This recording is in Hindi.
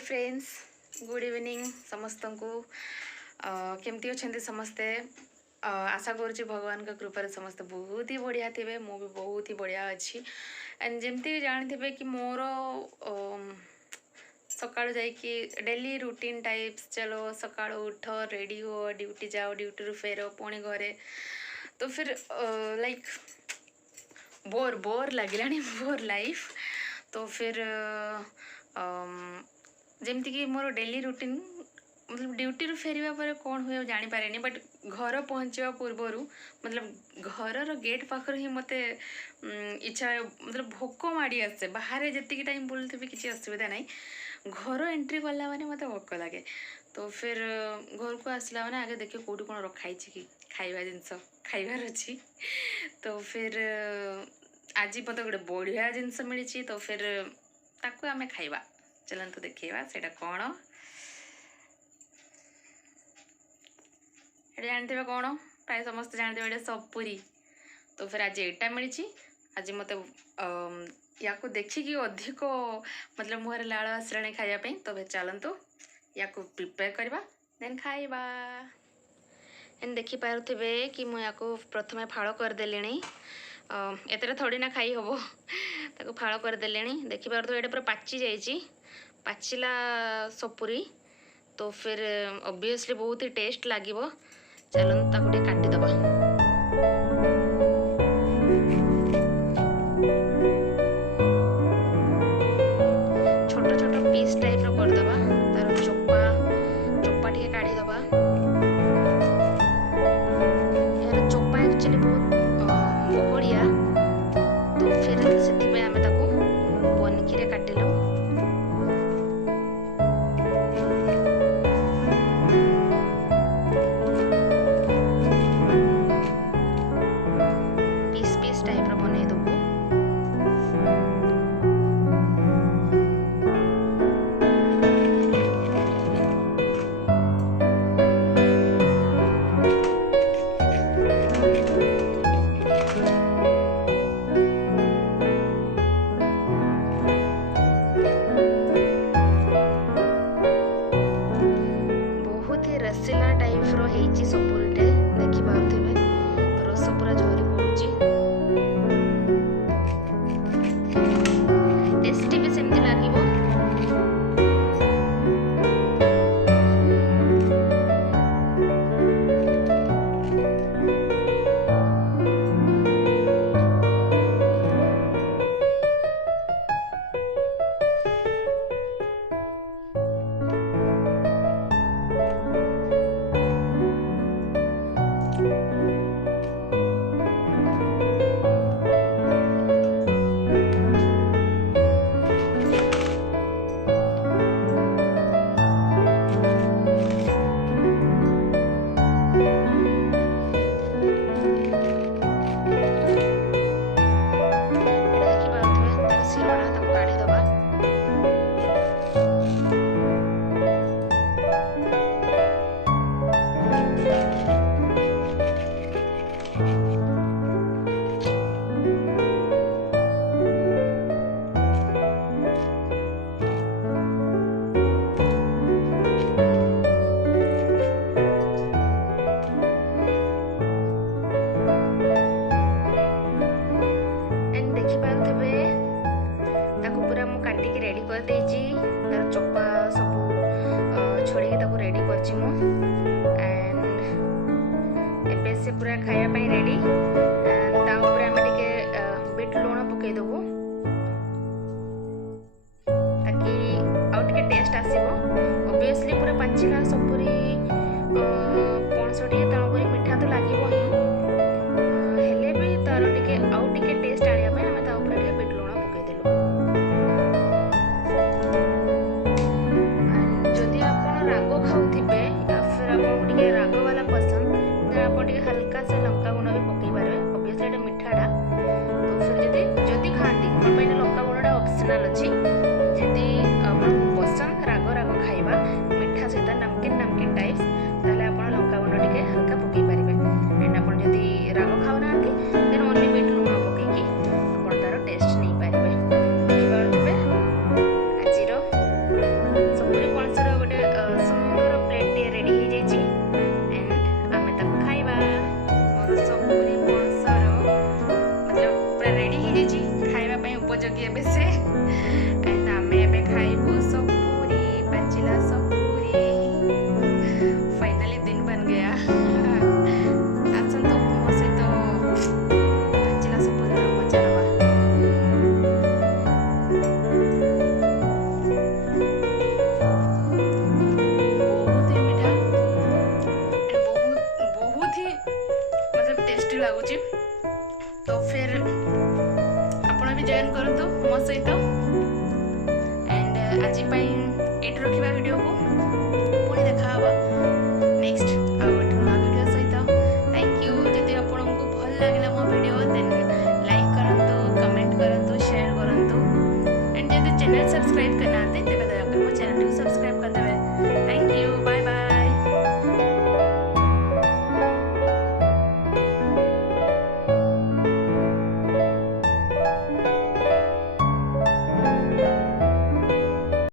फ्रेंड्स गुड इवनिंग समस्त को केमती अच्छे समस्ते आशा करुँच भगवान का कृपा समस्ते बहुत ही बढ़िया थे मु भी बहुत ही बढ़िया अच्छी एंड जमती जानते कि मोर सका डेली रूटीन टाइप्स चलो सका उठ रेडी हो ड्यूटी जाओ ड्यूटी रू फेर पुणी घरे तो फिर लाइक बोर बोर लगे बोर लाइफ तो फिर जमती कि मोर डेली रूटीन मतलब ड्यूटी रू फेरिया पर कौन हुए जानी पारे बट घर पहुँचवा पूर्वर मतलब घर गेट पाखर ही मत इच्छा मतलब भोक माड़ी आसे बाहर जी टाइम बोलते किसी असुविधा ना घर एंट्री कला मैंने मत भोक लगे तो फिर घर को आसला मैंने आगे देखिए कौटी कौन रखाई कि खाइबा जिनस खाइबार अच्छी तो फिर आज मत गोटे बढ़िया जिनस मिली तो फिर ताकू आमे खाइबा चलते देखा से कौन ये जानते कौन प्राय समस्त जानते ये सपुरी तो फिर आज एटा मिली आज मत या देखिकी अधिक मतलब मुहर लाल आसला खायापी तो फिर चलतु या प्रिपेयर करवा देन खाइबा एंड देखिपे कि मुझे प्रथम फाड़ करदेली एतरे थोड़ी ना खाई हम ताको फाड़ करदेले देखिपार ये पूरा पाची जाइए पाचिला सपुरी तो फिर ऑब्वियसली बहुत ही टेस्ट लगे चलो ताको टे काटिदबा छोट छोट पीस टाइप रो करदबा तार चोपा चोपा टे काढ़ीदबा यार चोपा एक्चुअली बहुत बहड़िया तो फिर से आम पनिकी काटिलु पीस पीस टाइप रो बनै दबु रसीला टाइप रो हेची सपुरीटे देखि पाउथिबे रस पूरा झरी पड़ुची टेस्टी भी सेमती लागिबो रेडी कर तार चोपा सब छोड़ी रेडी कर एंड एबे से पूरा खायापाई रेडी आम टे बिट लुण पकईदेबू ताकि आउ टे टेस्ट आसो ऑब्वियसली पूरा पाचिला सपुरी